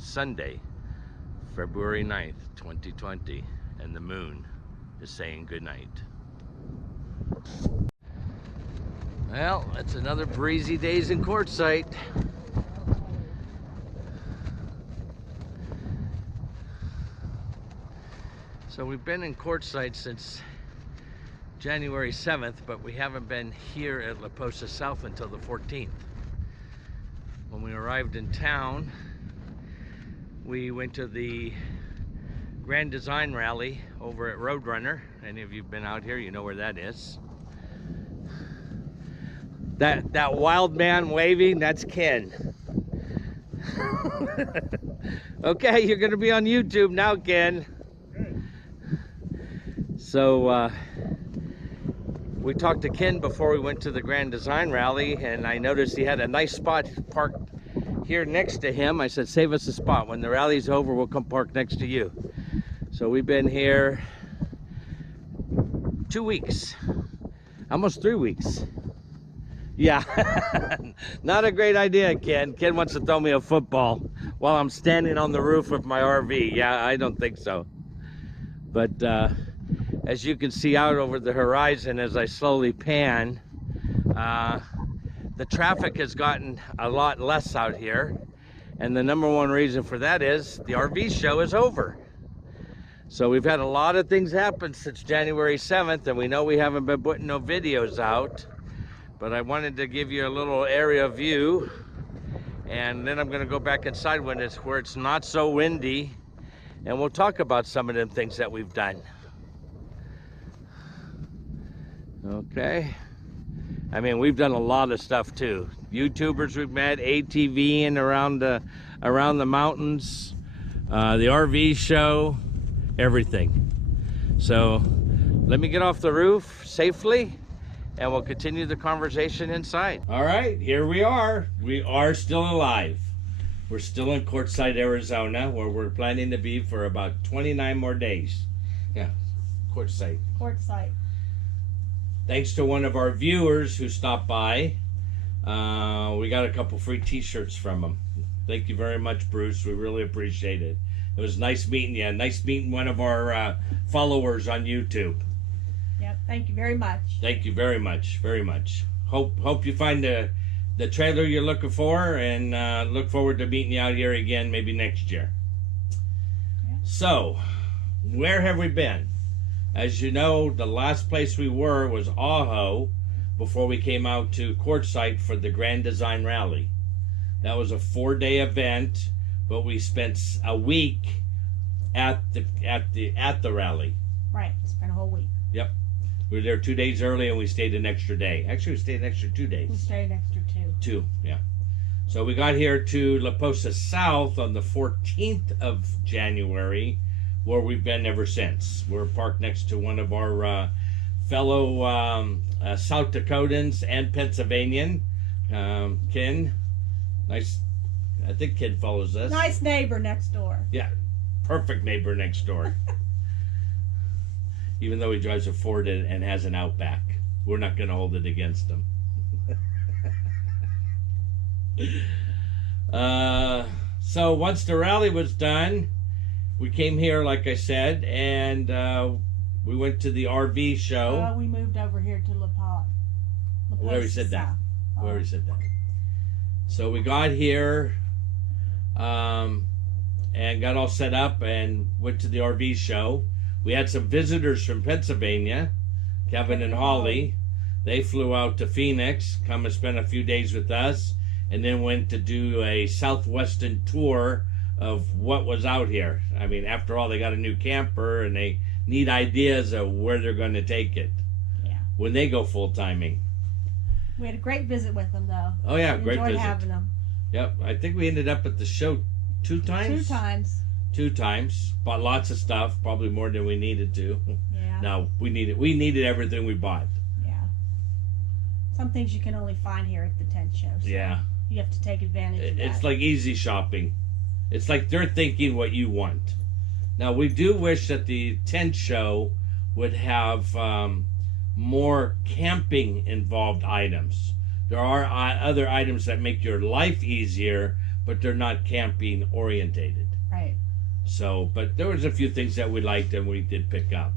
It's Sunday, February 9th, 2020, and the moon is saying goodnight. Well, it's another breezy days in Quartzsite. So we've been in Quartzsite since January 7th, but we haven't been here at La Posa South until the 14th. When we arrived in town, we went to the Grand Design Rally over at Roadrunner. Any of you have been out here, you know where that is. That wild man waving, that's Ken. Okay, you're gonna be on YouTube now, Ken. So we talked to Ken before we went to the Grand Design Rally, and I noticed he had a nice spot parked here next to him. I said, save us a spot. When the rally's over, we'll come park next to you. So we've been here 2 weeks, almost 3 weeks. Yeah, not a great idea, Ken. Ken wants to throw me a football while I'm standing on the roof of my RV. Yeah, I don't think so. But as you can see out over the horizon as I slowly pan, the traffic has gotten a lot less out here. And the number one reason for that is the RV show is over. So we've had a lot of things happen since January 7th, and we know we haven't been putting no videos out. But I wanted to give you a little area view, and then I'm going to go back inside when where it's not so windy, and we'll talk about some of them things that we've done. Okay. I mean, we've done a lot of stuff too. YouTubers we've met, ATVing around the mountains, the RV show, everything. So let me get off the roof safely, and we'll continue the conversation inside. All right, here we are. We are still alive. We're still in Quartzsite, Arizona, where we're planning to be for about 29 more days. Yeah, Quartzsite. Quartzsite. Thanks to one of our viewers who stopped by. We got a couple free t-shirts from him. Thank you very much, Bruce. We really appreciate it. It was nice meeting you. Nice meeting one of our followers on YouTube. Yep, thank you very much. Thank you very much, very much. Hope you find the trailer you're looking for, and look forward to meeting you out here again maybe next year. Yep. So, where have we been? As you know, the last place we were was Ajo before we came out to Quartzsite for the Grand Design Rally. That was a 4-day event, but we spent a week at the rally. Right, spent a whole week. Yep. We were there 2 days early, and we stayed an extra day. Actually, we stayed an extra 2 days. We stayed an extra 2. 2, yeah. So we got here to La Posa South on the 14th of January, where we've been ever since. We're parked next to one of our fellow South Dakotans and Pennsylvanian, Ken. Nice, I think Ken follows us. Nice neighbor next door. Yeah, perfect neighbor next door. Even though he drives a Ford and has an Outback. We're not going to hold it against him. So once the rally was done, we came here, like I said, and we went to the RV show. We moved over here to La Posa. We already said that. We already said that. So we got here and got all set up and went to the RV show. We had some visitors from Pennsylvania, Kevin and Holly. They flew out to Phoenix, come and spend a few days with us, and then went to do a southwestern tour of what was out here. I mean, after all, they got a new camper, and they need ideas of where they're going to take it. Yeah. When they go full-timing. We had a great visit with them, though. Oh, yeah, great visit. Enjoyed having them. Yep, I think we ended up at the show 2 times? 2 times. 2 times. Bought lots of stuff, probably more than we needed to. Yeah. No, we needed everything we bought. Yeah. Some things you can only find here at the tent show. So yeah. You have to take advantage of that. It's like easy shopping. It's like they're thinking what you want. Now, we do wish that the tent show would have more camping involved items. There are other items that make your life easier, but they're not camping orientated. Right. So, but there was a few things that we liked and we did pick up.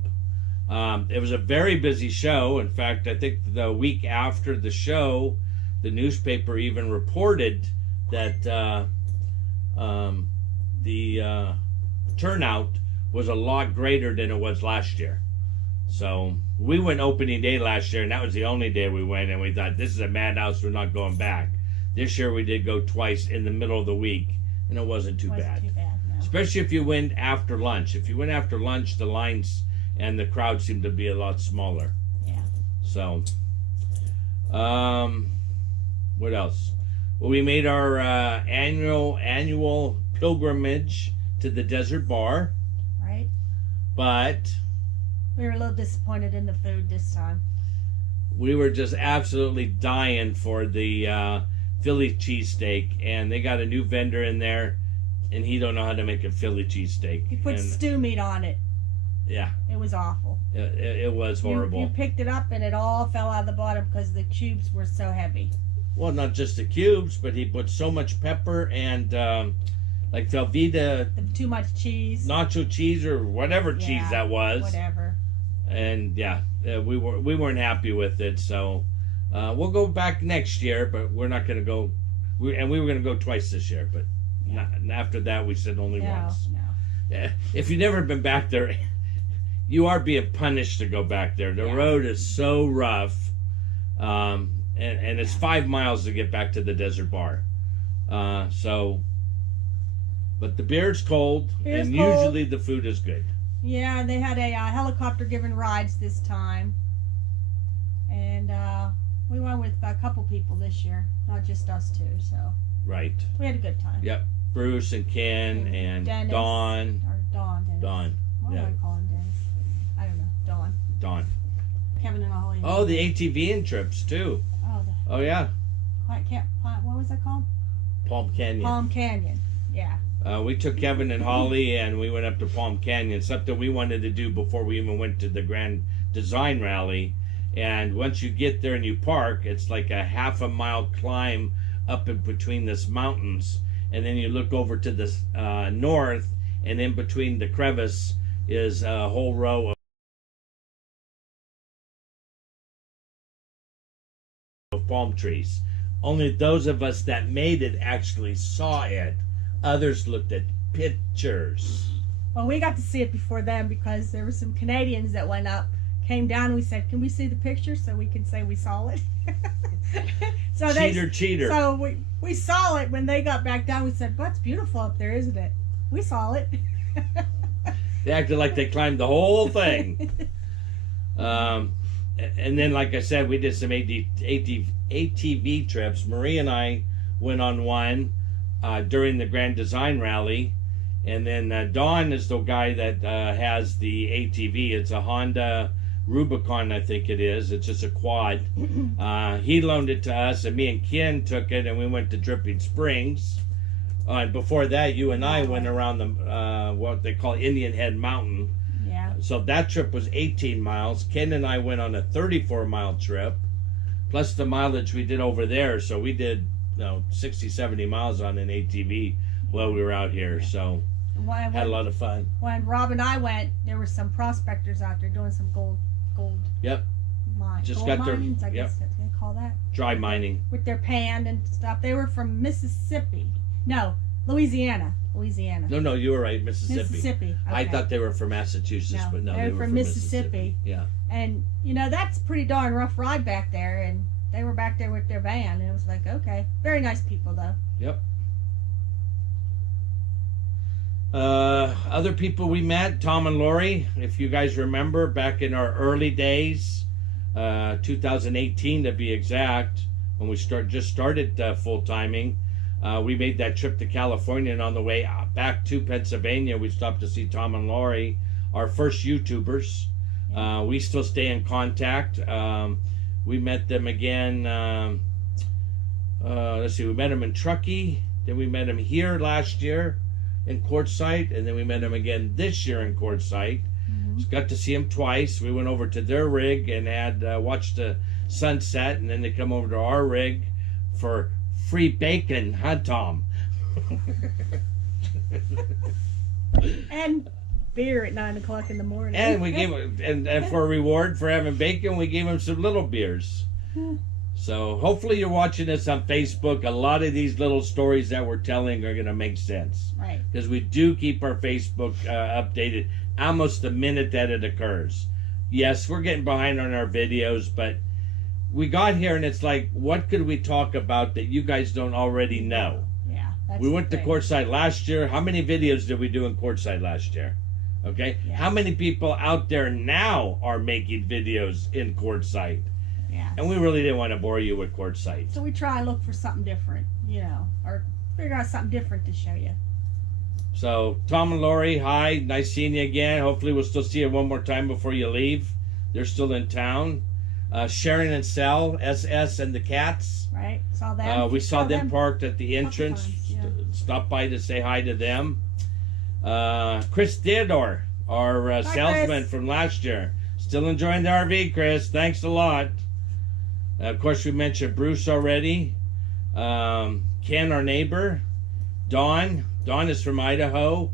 It was a very busy show. In fact, I think the week after the show, the newspaper even reported that the turnout was a lot greater than it was last year. So we went opening day last year, and that was the only day we went, and we thought, this is a madhouse, we're not going back. This year we did go twice in the middle of the week, and it wasn't too bad. Too bad, no. Especially if you went after lunch. If you went after lunch, the lines and the crowd seemed to be a lot smaller. Yeah. So, what else? Well, we made our annual pilgrimage to the desert bar. Right. But we were a little disappointed in the food this time. We were just absolutely dying for the Philly cheesesteak, and they got a new vendor in there, and he don't know how to make a Philly cheesesteak. He put stew meat on it. Yeah. It was awful. It was horrible. You picked it up, and it all fell out of the bottom because the cubes were so heavy. Well, not just the cubes, but he put so much pepper and like Velveeta, too much cheese, nacho cheese, or whatever cheese that was. Whatever. And yeah, we weren't happy with it. So we'll go back next year, but we're not going to go. We were going to go twice this year, but not, after that we said only once. No. Yeah, if you've never been back there, you are being punished to go back there. The road is so rough, and it's 5 miles to get back to the desert bar. But the beer's cold, and usually the food is good. Yeah, they had a helicopter giving rides this time, and we went with a couple people this year, not just us two. So right, we had a good time. Yep, Bruce and Ken and Dennis, Dawn. Or Dawn. Dennis. Dawn. What do I call him, Dennis? I don't know. Dawn. Dawn. Kevin and Ollie. Oh, the ATV trips too. Oh yeah. What was that called? Palm Canyon. Palm Canyon. Yeah. We took Kevin and Holly and we went up to Palm Canyon, something we wanted to do before we even went to the Grand Design Rally. And once you get there and you park, it's like a half-a-mile climb up in between these mountains. And then you look over to the north, and in between the crevice is a whole row of palm trees. Only those of us that made it actually saw it. Others looked at pictures. Well, we got to see it before them because there were some Canadians that went up, came down, and we said, can we see the picture so we can say we saw it? So Cheater. So we saw it when they got back down. We said, well, it's beautiful up there, isn't it? We saw it. They acted like they climbed the whole thing. And then, like I said, we did some ATV trips. Marie and I went on one during the Grand Design Rally. And then Don is the guy that has the ATV. It's a Honda Rubicon, I think it is. It's just a quad. He loaned it to us, and me and Ken took it, and we went to Dripping Springs. And before that, you and I went around the what they call Indian Head Mountain. Yeah. So that trip was 18 miles. Ken and I went on a 34-mile trip, plus the mileage we did over there. So we did 60, 70 miles on an ATV while we were out here. So had a lot of fun. When Rob and I went, there were some prospectors out there doing some gold. Yep. Just got their. I guess that's what they call that. Dry mining. With their pan and stuff. They were from Mississippi. No, Louisiana. No, you were right, Mississippi. Okay. I thought they were from Massachusetts, but no, they were from Mississippi. Yeah. And that's a pretty darn rough ride back there, and they were back there with their van, and it was like, okay, very nice people though. Yep. Other people we met, Tom and Lori, if you guys remember, back in our early days, 2018 to be exact, when we just started full-timing, we made that trip to California, and on the way back to Pennsylvania, we stopped to see Tom and Lori, our first YouTubers. We still stay in contact. We met them again, let's see, we met them in Truckee, then we met them here last year in Quartzsite, and then we met them again this year in Quartzsite. Just got to see them twice. We went over to their rig and had watched the sunset, and then they come over to our rig for free bacon, huh, Tom? And beer at 9 o'clock in the morning. And we gave him, and for a reward for having bacon, we gave him some little beers. So hopefully you're watching this on Facebook. A lot of these little stories that we're telling are going to make sense. Right. Because we do keep our Facebook updated almost the minute that it occurs. Yes, we're getting behind on our videos, but we got here and it's like, what could we talk about that you guys don't already know? Yeah. We went to Quartzsite last year. How many videos did we do in Quartzsite last year? Okay. Yeah. How many people out there now are making videos in Quartzsite? Yeah. And we really didn't want to bore you with Quartzsite. So we try and look for something different, you know, or figure out something different to show you. So, Tom and Lori, hi. Nice seeing you again. Hopefully we'll still see you one more time before you leave. They're still in town. Sharon and Sal, SS and the cats. Right. Saw them. We saw them parked at the entrance. Times, yeah. Stopped by to say hi to them. Chris Theodore, our salesman Chris. from last year. Still enjoying the RV, Chris. Thanks a lot. Of course, we mentioned Bruce already. Ken, our neighbor. Don is from Idaho.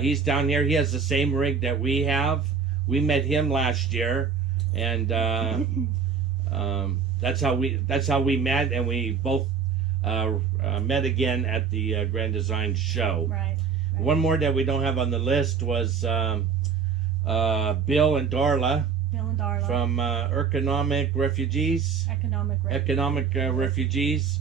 He's down here. He has the same rig that we have. We met him last year, and that's how we met, and we both met again at the Grand Design show. Right. One more that we don't have on the list was Bill and Darla. Bill and Darla. From Economic Refugees. Economic Refugees.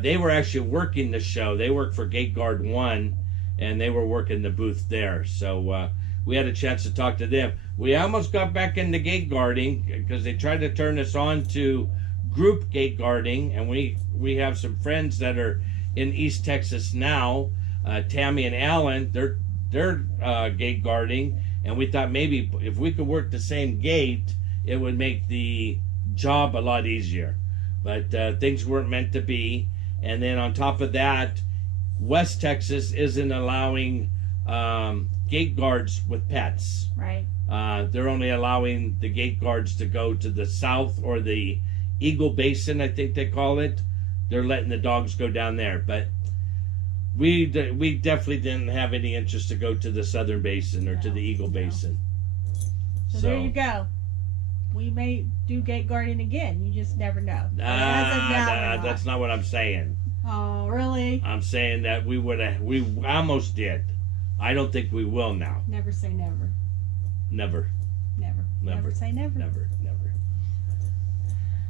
They were actually working the show. They worked for Gate Guard 1, and they were working the booth there. So we had a chance to talk to them. We almost got back into gate guarding because they tried to turn us on to group gate guarding, and we have some friends that are in East Texas now. Tammy and Alan, they're gate guarding. And we thought maybe if we could work the same gate, it would make the job a lot easier. But things weren't meant to be. And then on top of that, West Texas isn't allowing gate guards with pets. Right. They're only allowing the gate guards to go to the south or the Eagle Basin, I think they call it. They're letting the dogs go down there. But we definitely didn't have any interest to go to the Southern Basin or to the Eagle Basin. So there you go. We may do gate guarding again. You just never know. That's not what I'm saying. Oh, really? I'm saying that we almost did. I don't think we will now. Never say never. Never. Never. Never say never. Never.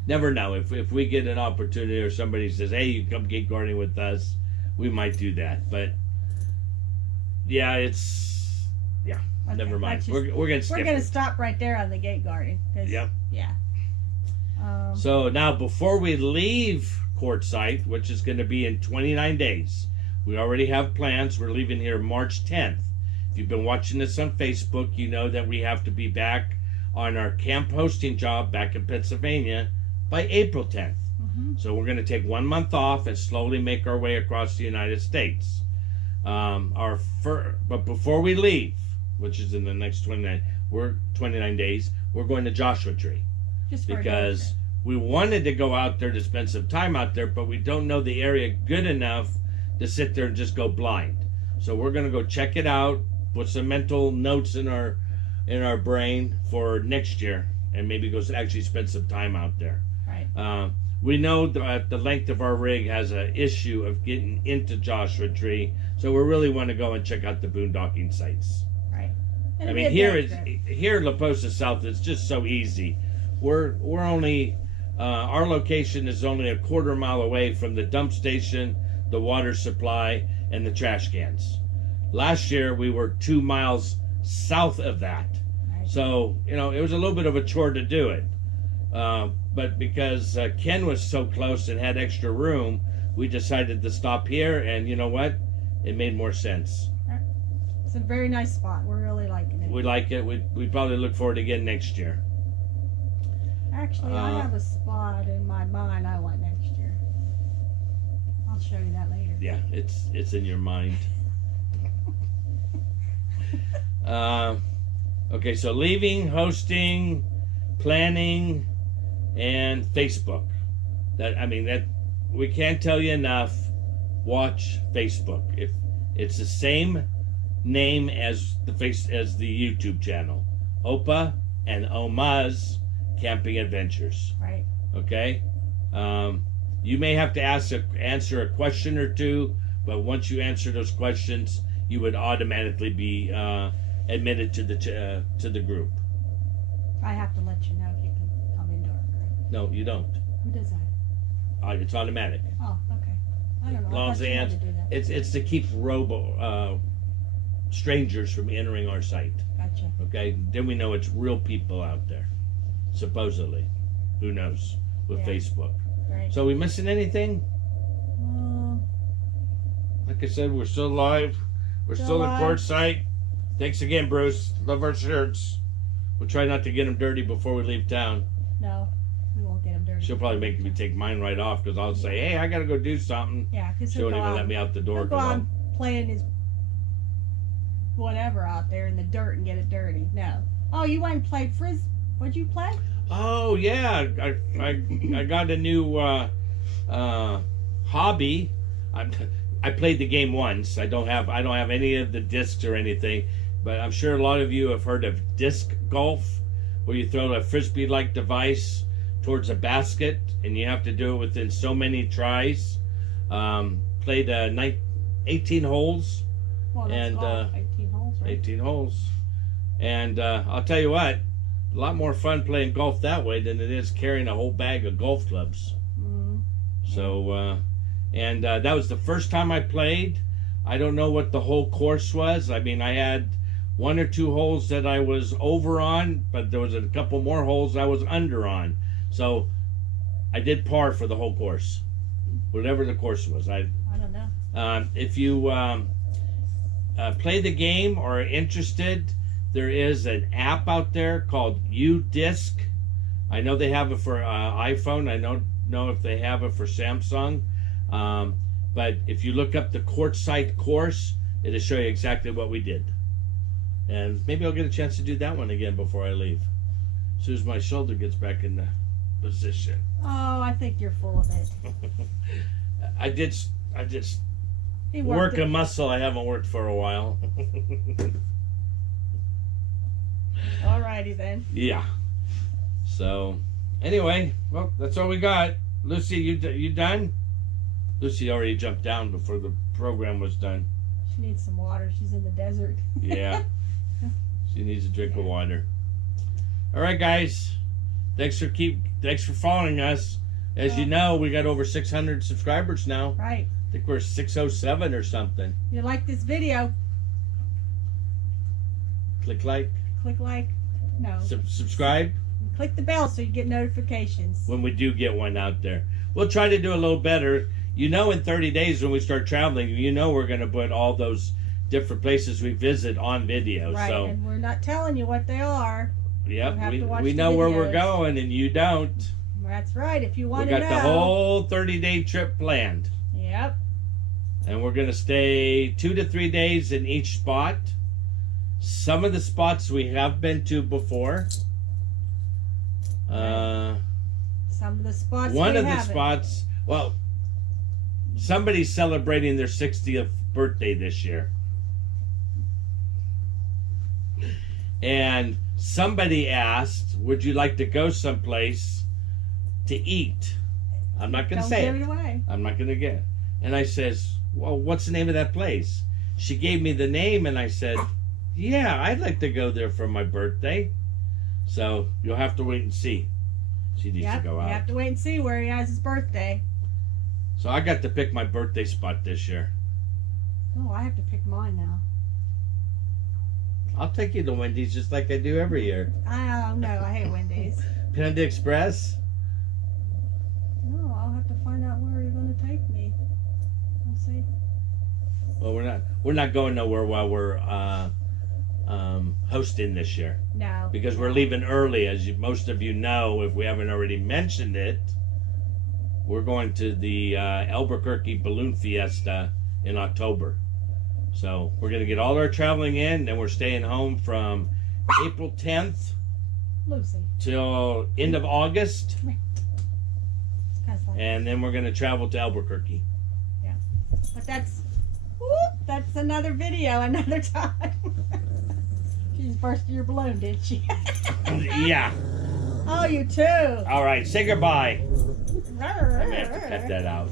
Never know. If we get an opportunity or somebody says, hey, you come gate guarding with us, we might do that. But yeah, never mind. We're gonna skip. We're gonna stop right there on the gate guarding. Yep. Yeah. So now before we leave Quartzsite, which is going to be in 29 days, we already have plans. We're leaving here March 10th. If you've been watching this on Facebook, you know that we have to be back on our camp hosting job back in Pennsylvania by April 10th. So we're going to take 1 month off and slowly make our way across the United States. But before we leave, which is in the next 29 days, we're going to Joshua Tree. Just for because we wanted to go out there to spend some time out there, but we don't know the area good enough to sit there and just go blind. So we're going to go check it out, put some mental notes in our brain for next year, and maybe go actually spend some time out there. Right. We know that the length of our rig has an issue of getting into Joshua Tree, so we really want to go and check out the boondocking sites. Right. I mean, here in La Posa South, it's just so easy. We're only our location is only a quarter mile away from the dump station, the water supply, and the trash cans. Last year we were 2 miles south of that, so it was a little bit of a chore to do it. But because Ken was so close and had extra room, we decided to stop here, and you know what? It made more sense. It's a very nice spot. We're really liking it. We like it. We probably look forward to again next year. Actually, I have a spot in my mind I want next year. I'll show you that later. Yeah, it's in your mind. Okay, so leaving, hosting, planning, and Facebook. That we can't tell you enough. watch Facebook. If it's the same name as the YouTube channel, Opa and Oma's Camping Adventures. Right. Okay. You may have to answer a question or two, but once you answer those questions, you would automatically be admitted to the group. I have to let you know if you can come in dark, right? No, you don't. Who does that? It's automatic. Oh, okay. I don't know. As long I as thought they you had to answer, do that. it's to keep strangers from entering our site. Gotcha. Okay, then we know it's real people out there, supposedly. Who knows with Yeah. Facebook? Right. So we missing anything? Like I said, we're still live. We're still at alive. Quartzsite. Thanks again, Bruce. Love our shirts. We'll try not to get them dirty before we leave town. No, we won't get them dirty. She'll probably make me take mine right off because I'll say, "Hey, I gotta go do something." Yeah, because She he'll won't go even out. let me out the door. He'll go 'cause out I'll- and playing his whatever out there in the dirt and get it dirty. No. Oh, you went and played What'd you play? Oh yeah, I got a new hobby. I played the game once. I don't have any of the discs or anything, but I'm sure a lot of you have heard of disc golf, where you throw a frisbee-like device towards a basket, and you have to do it within so many tries. Played 18 holes. Well, that's And, golf. 18 holes, right? 18 holes, and I'll tell you what, a lot more fun playing golf that way than it is carrying a whole bag of golf clubs. Mm-hmm. So, that was the first time I played. I don't know what the whole course was. I mean, I had 1 or 2 holes that I was over on, but there was a couple more holes I was under on. So, I did par for the whole course, whatever the course was. I don't know. If you play the game or are interested, there is an app out there called UDisc. I know they have it for iPhone. I don't know if they have it for Samsung. But if you look up the Quartzsite course, it'll show you exactly what we did. And maybe I'll get a chance to do that one again before I leave, as soon as my shoulder gets back in the position. Oh, I think you're full of it. I just He work worked a it. muscle I haven't worked for a while. Alrighty then. Yeah. So, anyway, well, that's all we got. Lucy, you done? Lucy already jumped down before the program was done. She needs some water. She's in the desert. Yeah. She needs a drink of water. All right, guys. Thanks for following us. As you know, we got over 600 subscribers now. Right. I think we're 607 or something. If you like this video, Click like, click like. No. subscribe Click the bell so you get notifications. when we do get one out there. We'll try to do a little better. You know, in 30 days when we start traveling, you know we're going to put all those different places we visit on video. Right, So, and we're not telling you what they are. yep, you have to watch we the know where we're videos. going, and you don't. That's right. If you We want to got know. the whole 30-day trip planned. Yep. And we're going to stay 2 to 3 days in each spot. Some of the spots we have been to before. Some of the spots. One we of the haven't. spots, well, somebody's celebrating their 60th birthday this year. And somebody asked, would you like to go someplace to eat? I'm not going to Don't say give it. it away. I'm not going to get it. And I says, well, what's the name of that place? She gave me the name, and I said, yeah, I'd like to go there for my birthday. So you'll have to wait and see. She needs to go out. You have to wait and see where he has his birthday. So I got to pick my birthday spot this year. Oh, I have to pick mine now. I'll take you to Wendy's just like I do every year. I don't know. I hate Wendy's. Panda Express. No, I'll have to find out where you're going to take me. We'll see. Well, we're not going nowhere while we're hosting this year, No. because we're leaving early, as most of you know. If we haven't already mentioned it, we're going to the Albuquerque Balloon Fiesta in October. So we're going to get all our traveling in, and we're staying home from April 10th Lucy. till end of August, It's like, and then we're going to travel to Albuquerque. Yeah. But that's another video, another time. She just burst your balloon, did she? Yeah. Oh, you too. All right, say goodbye. I'm gonna have to cut that out.